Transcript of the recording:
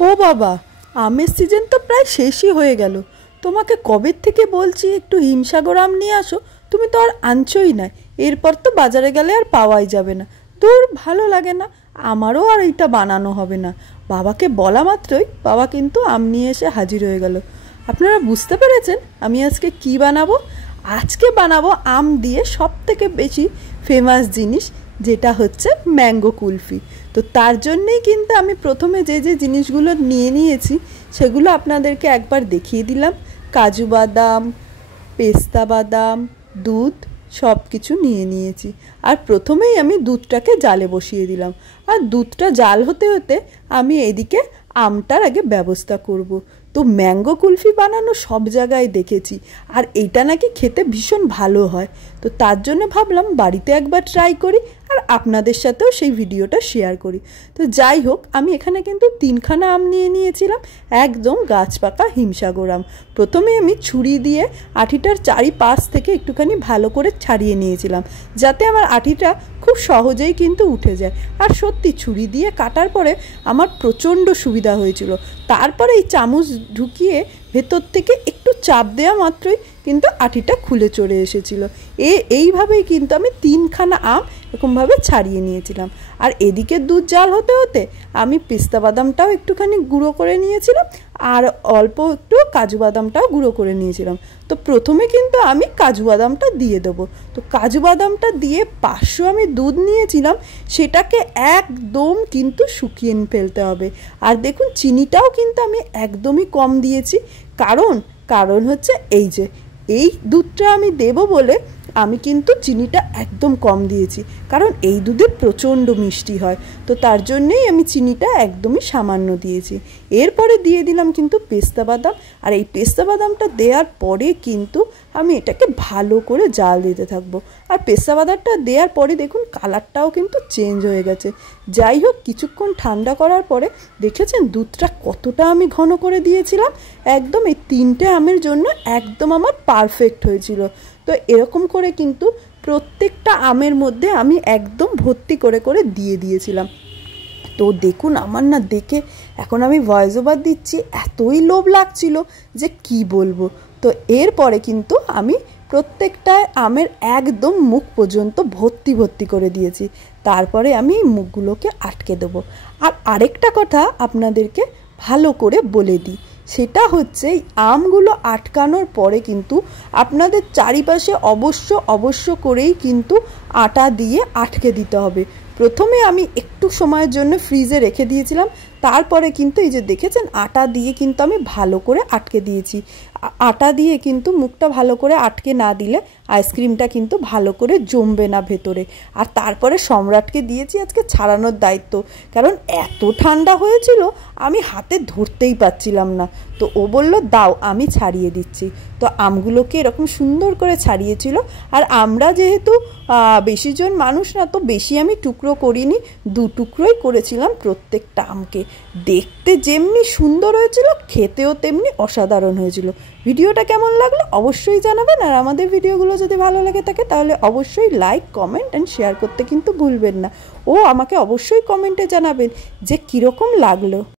ও বাবা, আমের সিজন তো প্রায় শেষই হয়ে গেল। তোমাকে কবে থেকে বলছি একটু হিমসাগর আম নিয়ে আসো, তুমি তো আর আনছোই না। এরপর তো বাজারে গেলে আর পাওয়াই যাবে না। দূর, ভালো লাগে না, আমারও আর এইটা বানানো হবে না। বাবাকে বলা মাত্রই বাবা কিন্তু আম নিয়ে এসে হাজির হয়ে গেল। আপনারা বুঝতে পেরেছেন আমি আজকে কি বানাবো? আজকে বানাবো আম দিয়ে সব থেকে বেশি ফেমাস জিনিস, যেটা হচ্ছে ম্যাঙ্গো কুলফি। তো তার জন্যেই কিন্তু আমি প্রথমে যে যে জিনিসগুলো নিয়ে নিয়েছি সেগুলো আপনাদেরকে একবার দেখিয়ে দিলাম। কাজু বাদাম, পেস্তা বাদাম, দুধ সব কিছু নিয়ে নিয়েছি। আর প্রথমেই আমি দুধটাকে জালে বসিয়ে দিলাম। আর দুধটা জাল হতে হতে আমি এদিকে আমটার আগে ব্যবস্থা করব। তো ম্যাঙ্গো কুলফি বানানো সব জায়গায় দেখেছি, আর এইটা নাকি খেতে ভীষণ ভালো হয়। তো তার জন্য ভাবলাম বাড়িতে একবার ট্রাই করি, আর আপনাদের সাথেও সেই ভিডিওটা শেয়ার করি। তো যাই হোক, আমি এখানে কিন্তু 3খানা আম নিয়ে নিয়েছিলাম, একদম গাছ পাকা হিমসাগর আম। প্রথমে আমি ছুরি দিয়ে আঠিটার চারিপাশ থেকে একটুখানি ভালো করে ছাড়িয়ে নিয়েছিলাম, যাতে আমার আঠিটা খুব সহজেই কিন্তু উঠে যায়। আর সত্যি ছুরি দিয়ে কাটার পরে আমার প্রচণ্ড সুবিধা হয়েছিল। তারপরে এই চামচ ঢুকিয়ে ভেতর থেকে একটু চাপ দেওয়া মাত্রই কিন্তু আঠিটা খুলে চলে এসেছিল। এইভাবেই কিন্তু আমি 3খানা আম এরকমভাবে ছাড়িয়ে নিয়েছিলাম। আর এদিকে দুধ জাল হতে হতে আমি পেস্তা বাদামটাও একটুখানি গুঁড়ো করে নিয়েছিলাম, আর অল্প একটু কাজু বাদামটাও গুঁড়ো করে নিয়েছিলাম। তো প্রথমে কিন্তু আমি কাজু বাদামটা দিয়ে দেবো। তো কাজু বাদামটা দিয়ে 500 আমি দুধ নিয়েছিলাম, সেটাকে একদম কিন্তু শুকিয়ে ফেলতে হবে। আর দেখুন, চিনিটাও কিন্তু আমি একদমই কম দিয়েছি। কারণ হচ্ছে এই দুধটা আমি দেবো বলে আমি কিন্তু চিনিটা একদম কম দিয়েছি, কারণ এই দুধে প্রচণ্ড মিষ্টি হয়। তো তার জন্যেই আমি চিনিটা একদমই সামান্য দিয়েছি। এরপরে দিয়ে দিলাম কিন্তু পেস্তা বাদাম। আর এই পেস্তা বাদামটা দেওয়ার পরে কিন্তু আমি এটাকে ভালো করে জাল দিতে থাকবো। আর পেস্তা বাদামটা দেওয়ার পরে দেখুন কালারটাও কিন্তু চেঞ্জ হয়ে গেছে। যাই হোক, কিছুক্ষণ ঠান্ডা করার পরে দেখেছেন দুধটা কতটা আমি ঘন করে দিয়েছিলাম। একদম এই 3টে আমের জন্য একদম আমার পারফেক্ট হয়েছিল। তো এরকম করে কিন্তু প্রত্যেকটা আমের মধ্যে আমি একদম ভর্তি করে করে দিয়ে দিয়েছিলাম। তো দেখুন, আমার না দেখে এখন আমি ভয়েস ওভার দিচ্ছি, এতই লোভ লাগছিল যে কি বলবো। তো এরপরে কিন্তু আমি প্রত্যেকটা আমের একদম মুখ পর্যন্ত ভর্তি ভর্তি করে দিয়েছি। তারপরে আমি এই মুখগুলোকে আটকে দেবো। আর আরেকটা কথা আপনাদেরকে ভালো করে বলে দিই, সেটা হচ্ছে এই আমগুলো আটকানোর পরে কিন্তু আপনাদের চারিপাশে অবশ্য করেই কিন্তু আটা দিয়ে আটকে দিতে হবে। প্রথমে আমি একটু সময়ের জন্য ফ্রিজে রেখে দিয়েছিলাম, তারপরে কিন্তু এই যে দেখেছেন আটা দিয়ে কিন্তু আমি ভালো করে আটকে দিয়েছি। আটা দিয়ে কিন্তু মুখটা ভালো করে আটকে না দিলে আইসক্রিমটা কিন্তু ভালো করে জমবে না ভেতরে। আর তারপরে সম্রাটকে দিয়েছি আজকে ছাড়ানোর দায়িত্ব, কারণ এত ঠান্ডা হয়েছিল আমি হাতে ধরতেই পারছিলাম না। তো ও বলল দাও, আমি ছাড়িয়ে দিচ্ছি। তো আমগুলোকে এরকম সুন্দর করে ছাড়িয়েছিল। আর আমরা যেহেতু বেশিজন মানুষ না, তো বেশি আমি টুকরো করিনি, 2 টুকরোই করেছিলাম প্রত্যেকটা আমকে। দেখতে যেমনি সুন্দর হয়েছিল, খেতেও তেমনি অসাধারণ হয়েছিল। ভিডিওটা কেমন লাগলো অবশ্যই জানাবেন। আর আমাদের ভিডিওগুলো যদি ভালো লাগে থাকে তাহলে অবশ্যই লাইক, কমেন্ট অ্যান্ড শেয়ার করতে কিন্তু ভুলবেন না। ও আমাকে অবশ্যই কমেন্টে জানাবেন যে কীরকম লাগলো।